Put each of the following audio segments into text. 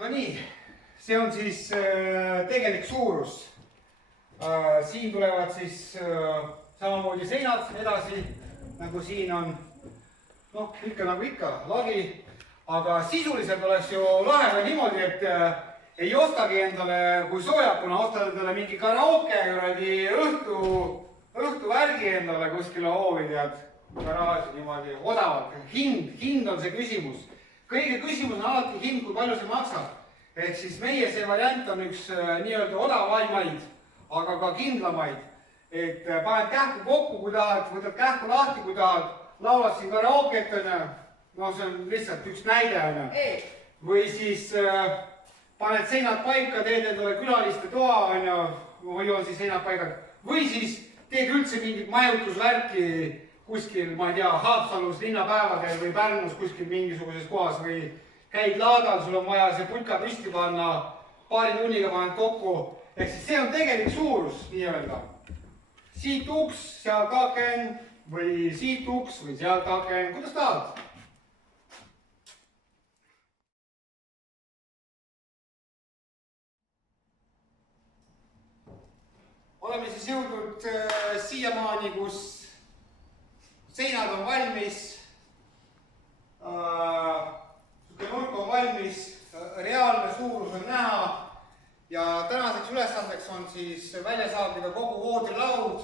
No nii, see on siis tegelik suurus. Siin tulevad siis samamoodi seinad edasi, nagu siin on, noh, ikka nagu ikka, lagi. Aga sisuliselt oleks ju lahe niimoodi, et ei ostagi endale, kui soojakuna ostad endale mingi karaoke õhtuvärgi endale kuskile hoovi, tead, garaaži niimoodi odavalt. Hind on see küsimus. Kõige küsimus on alati hind, kui palju see maksab. Ehk siis meie see variant on üks nii-öelda odavaimaid, aga ka kindlamaid. Et paned kähku kokku, kui tahad, võtad kähku lahti, kui tahad, laulad siin karaoket, no see on lihtsalt üks näide. Või siis paned seinad paika, teed endale külaliste toa, või on siis seinad paigad. Või siis teed üldse mingit majutusvärki kuskil, ma ei tea, Haapsalus linnapäevadel või Pärnus kuskil mingisuguses kohas või käid laadal, sul on vaja see pulka püsti panna, paari tunniga paned kokku. Ehk siis see on tegelik suurus, nii-öelda. Siit uks, sealt aken või siit uks või sealt aken, kuidas tahad? Oleme siis jõudnud siiamaani, kus seinad on valmis, nurk on valmis, reaalne suurus on näha ja tänaseks ülesandeks on siis välja saabida kogu voodilaud.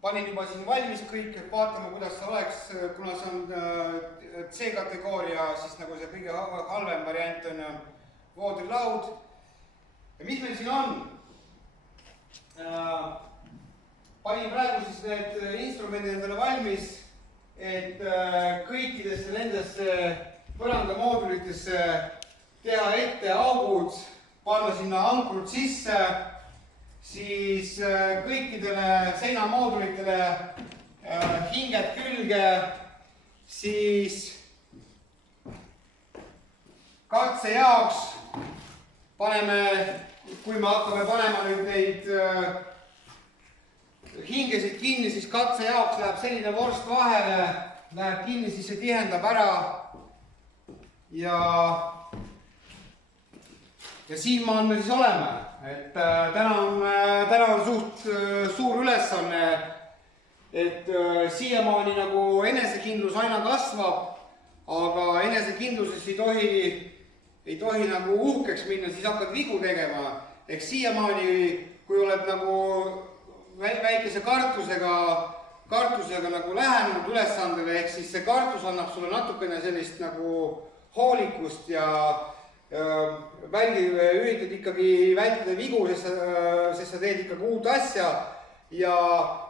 Panin juba siin valmis kõik, et vaatame, kuidas see oleks, kuna see on C-kategooria, siis nagu see kõige halvem variant on voodilaud. Ja mis meil siin on? Panin praegu siis need instrumendid endale valmis, et kõikidesse nendesse põrandamoodulitesse teha ette augud, panna sinna ankrud sisse, siis kõikidele seinamoodulitele hinged külge, siis katse jaoks paneme, kui me hakkame panema nüüd neid hingesid kinni, siis katse jaoks läheb selline vorst vahele, läheb kinni, siis see tihendab ära. Ja siin me siis oleme. Et täna on suht suur ülesanne, et siiamaani nagu enesekindlus aina kasvab, aga enesekindluses ei tohi nagu uhkeks minna, siis hakkad vigu tegema. Ehk siiamaani, kui oled nagu väikese kartusega nagu lähenenud ülesandele, ehk siis see kartus annab sulle natukene sellist nagu hoolikust ja üritad ikkagi vältida vigu, sest sa teed ikkagi uut asja ja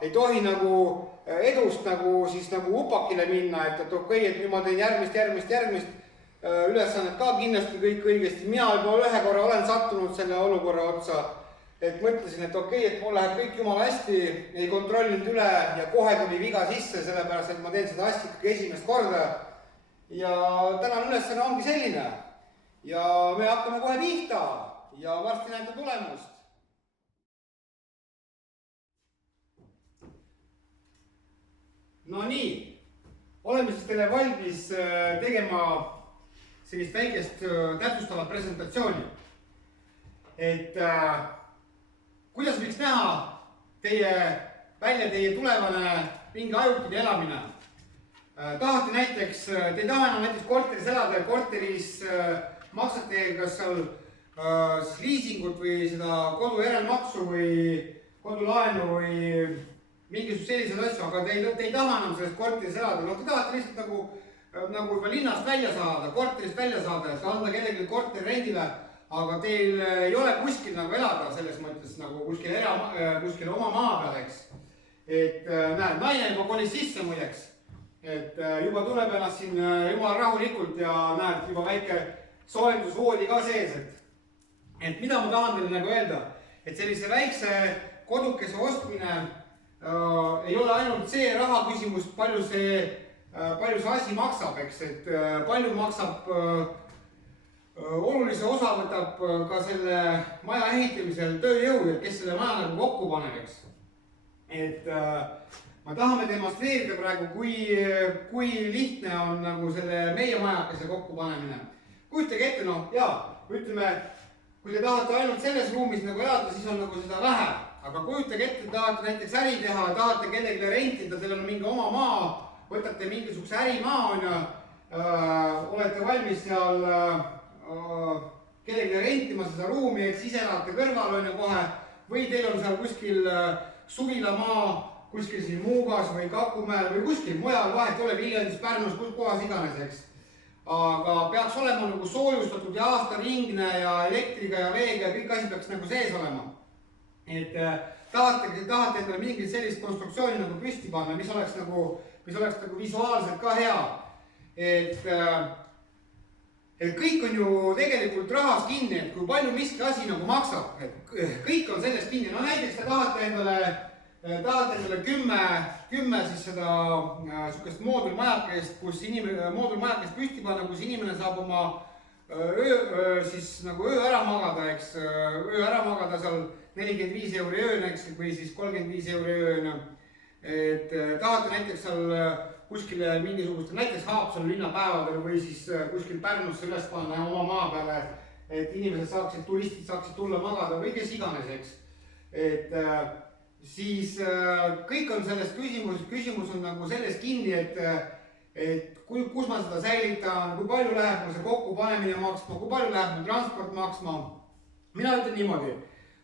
ei tohi nagu edust nagu siis nagu upakile minna, et okei, et nüüd ma teen järgmist ülesannet ka kindlasti kõik õigesti. Mina juba ühe korra olen sattunud selle olukorra otsa, et mõtlesin, et okei, et mul läheb kõik jumala hästi, ei kontrollinud üle ja kohe tuli viga sisse, sellepärast, et ma teen seda asja ikkagi esimest korda. Ja tänane ülesanne ongi selline. Ja me hakkame kohe pihta ja varsti näete tulemust. No nii, oleme siis teile valmis tegema sellist väikest täpsustavat presentatsiooni. Et kuidas võiks näha teie tulevane mingi ajutine elamine? Tahate näiteks, te ei taha enam näiteks korteris elada ja korteris maksate kas seal liisingut või seda kodu järelmaksu või kodulaenu või mingisugused sellised asju, aga te ei taha enam sellest korteris elada. No te tahate lihtsalt nagu juba linnast välja saada, korterist välja saada, et anda kellelegi korteri rendile, aga teil ei ole kuskil nagu elada selles mõttes nagu kuskil oma maa peal, eks. Et näed, naine juba kolis sisse muideks, et juba tunneb ennast siin jumal rahulikult ja näed, juba väike soojendusvoodi ka sees, et mida ma tahan teile nagu öelda, et sellise väikse kodukese ostmine ei ole ainult see raha küsimus, palju see asi maksab, eks, et palju maksab, olulise osa võtab ka selle maja ehitamisel tööjõud, et kes selle maja nagu kokku paneb, eks. Et ma tahame demonstreerida praegu, kui lihtne on nagu selle meie majakese kokku panemine. kujutage ette, noh, jaa, ütleme, kui te tahate ainult selles ruumis nagu elada, siis on nagu seda vähe. Aga kujutage ette, tahate näiteks äri teha, tahate kellelegi rentida, teil on mingi oma maa, võtate mingisuguse ärimaa, on ju, olete valmis seal kellelegi rentima seda ruumi, eks ise elate kõrval, on ju kohe, või teil on seal kuskil suvilamaa, kuskil siin Muugas või Kakumäel või kuskil mujal, vahet ei ole, Viljandis, Pärnus, kus kohas iganes, eks. Aga peaks olema nagu soojustatud ja aastaringne ja elektriga ja veega ja kõik asi peaks nagu sees olema. Et tahate endale mingit sellist konstruktsiooni nagu püsti panna, mis oleks nagu visuaalselt ka hea. Et kõik on ju tegelikult rahas kinni, et kui palju miski asi nagu maksab, et kõik on sellest kinni. No näiteks te tahate endale 10 siis seda sukest moodulmajakest, moodulmajakest püsti panna, kus inimene saab oma öö ära magada, eks, öö ära magada seal 45 € ööna, eks, või siis 35 € ööna. Et tahate näiteks seal kuskile mingisugustel, näiteks Haapsalu linnapäevadel või siis kuskil Pärnusse üles panna oma maa peale, et inimesed turistid saaksid tulla magada või kes iganes, eks. Et siis kõik on sellest küsimus on nagu selles kinni, et kus ma seda säilitan, kui palju läheb mul see kokkupanemine maksma, kui palju läheb mul transport maksma. Mina ütlen niimoodi,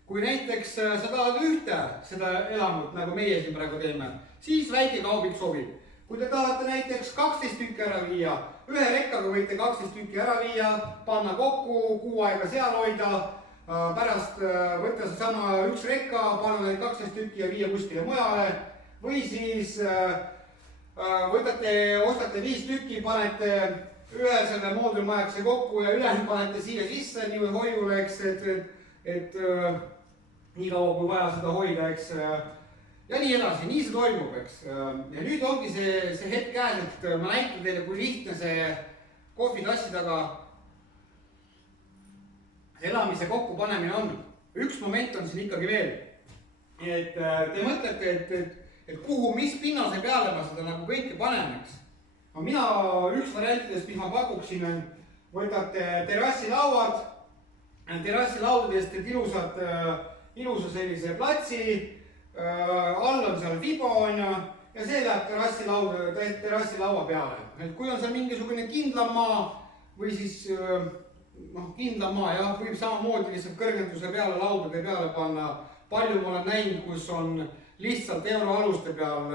kui näiteks sa tahad ühte seda elamut, nagu meie siin praegu teeme, siis väike kaubik sobib. Kui te tahate näiteks 12 tükki ära viia, ühe rekkaga võite 12 tükki ära viia, panna kokku, kuu aega seal hoida, pärast võtta seesama üks rekka, panna neid 12 tükki ja viia kuskile mujale, või siis ostate 5 tükki, panete ühe selle moodulmajakese kokku ja ülejäänud panete siia sisse nii või hoiule, eks, et nii kaua kui vaja seda hoida, eks, ja nii edasi, nii see toimub, eks. Ja nüüd ongi see hetk käes, et ma näitan teile, kui lihtne see kohvitassi taga elamise kokkupanemine on. Üks moment on siin ikkagi veel, et te mõtlete, et kuhu, mis pinnase peale ma seda nagu kõike panen, eks. Mina üks variantidest, mis ma pakuksin, on võtate terrassilauad, terrassilaudadest teed ilusa sellise platsi, all on seal fibo, on ju, ja see läheb terrassilaua peale. Et kui on seal mingisugune kindlam maa või siis kindlam maa, jah, võib samamoodi lihtsalt kõrgenduse peale, laudade peale panna. Palju ma olen näinud, kus on lihtsalt euroaluste peal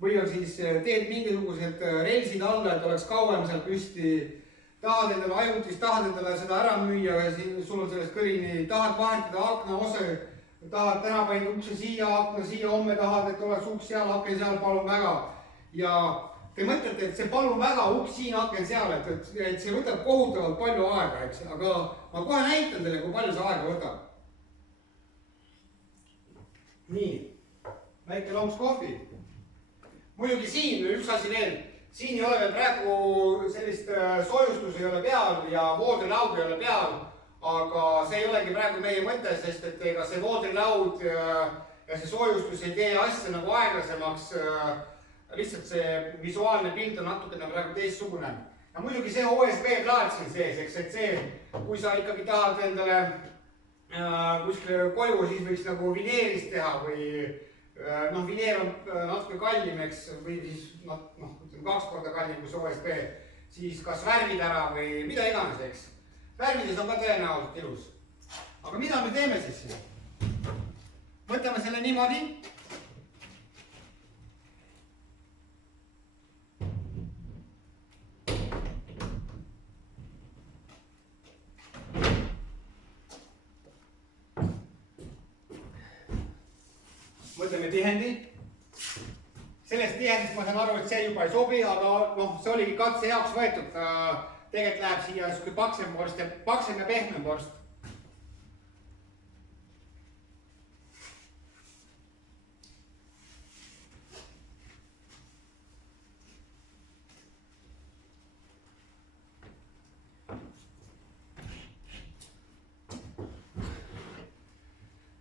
või on siis teed mingisugused relsid alla, et oleks kauem seal püsti. Tahad endale ajutist, tahad endale seda ära müüa ja sul on sellest kõrini, tahad vahetada aknaose, tahad täna panid ukse siia, akna siia, homme tahad, et oleks uks seal, aken seal, palun väga. Ja te mõtlete, et see palun väga, uks siin, aken seal, et see võtab kohutavalt palju aega, eks, aga ma kohe näitan teile, kui palju see aega võtab. Nii, väike lonks kohvi. Muidugi siin üks asi veel, siin ei ole veel praegu sellist soojustus ei ole peal ja voodrilaud ei ole peal, aga see ei olegi praegu meie mõte, sest et ega see voodrilaud ja see soojustus ei tee asja nagu aeglasemaks, lihtsalt see visuaalne pilt on natukene praegu teistsugune. Ja muidugi see OSB-plaat siin sees, eks, et see, kui sa ikkagi tahad endale kuskile koju, siis võiks nagu vineerist teha või vineer on natuke kallim, eks, või siis 2 korda kallim kui see OSB, siis kas värvid ära või mida iganes, eks. Värvides on ka tõenäoliselt ilus. Aga mida me teeme siis siin? Võtame selle niimoodi. Võtame tihendi. Sellest tihendist ma saan aru, et see juba ei sobi, aga see oligi katse jaoks võetud. Tegelikult läheb siia niisugune paksem ja pehmem vorst.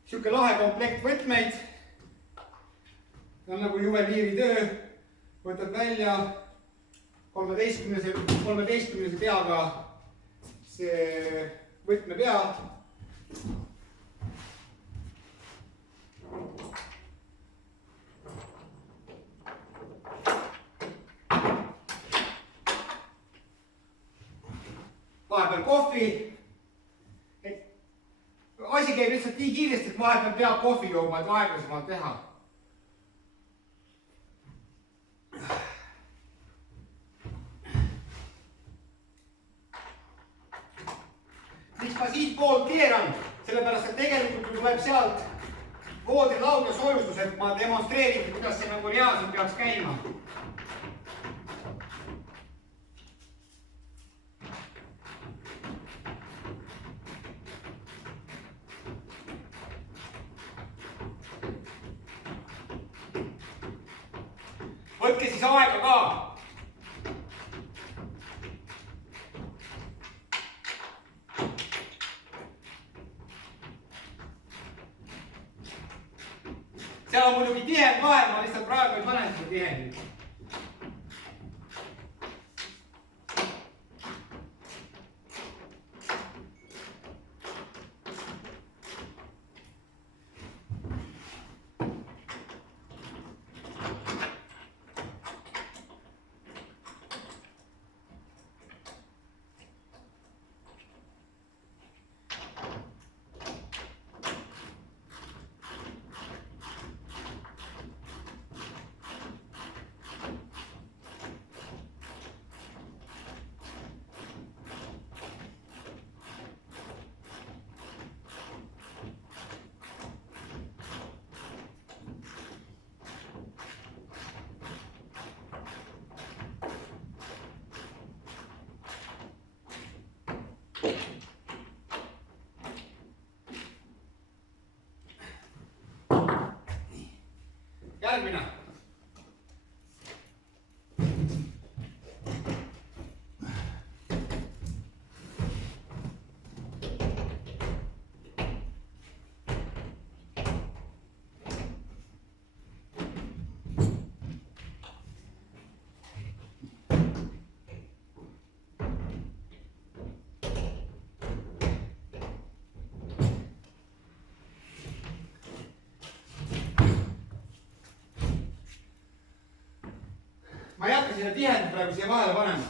Niisugune lahe komplekt võtmeid. On nagu juveliiritöö, võtad välja 13 peaga see võtmepea. Vahepeal kohvi. Asi käib lihtsalt nii kiiresti, et vahepeal peab kohvi jooma, et aeglasemalt teha. Miks ma siit poolt keeran? Sellepärast, et tegelikult kui tuleb sealt voodilaud ja soojustus, et ma demonstreerin, kuidas see nagu reaalselt peaks käima. Võtke siis aega ka. Seal on muidugi tihend vahel, ma lihtsalt praegu ei pane seda tihendit. Järgmine. Ma ei hakka sinna tihendit praegu siia vahele panema.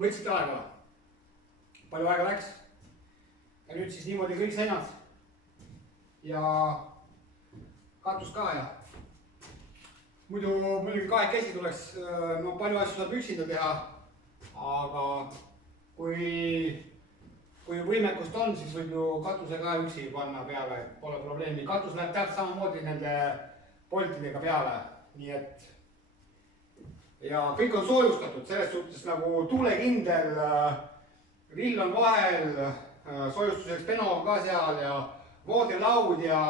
võtsite aega? Palju aega läks? Ja nüüd siis niimoodi kõik seinad ja katus ka ja muidu muidugi kahekesi tuleks, no palju asju saab üksinda teha, aga kui võimekust on, siis võib ju katuse ka üksi panna peale, et pole probleemi. Katus läheb täpselt samamoodi nende poltidega peale, nii et ja kõik on soojustatud, selles suhtes nagu tuulekindel, rill on vahel, soojustuseks peno on ka seal ja voodilaud ja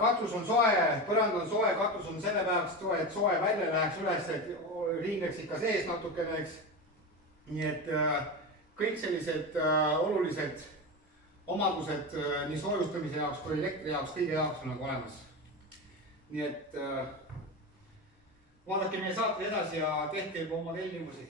katus on soe, põrand on soe, katus on selle päevaks soe, et soe välja läheks üles, et ringeks ikka sees natukene, eks. Nii et kõik sellised olulised omadused nii soojustamise jaoks kui elektri jaoks, kõige jaoks on nagu olemas. Nii et vaadake meie saated edasi ja tehke juba oma tellimusi.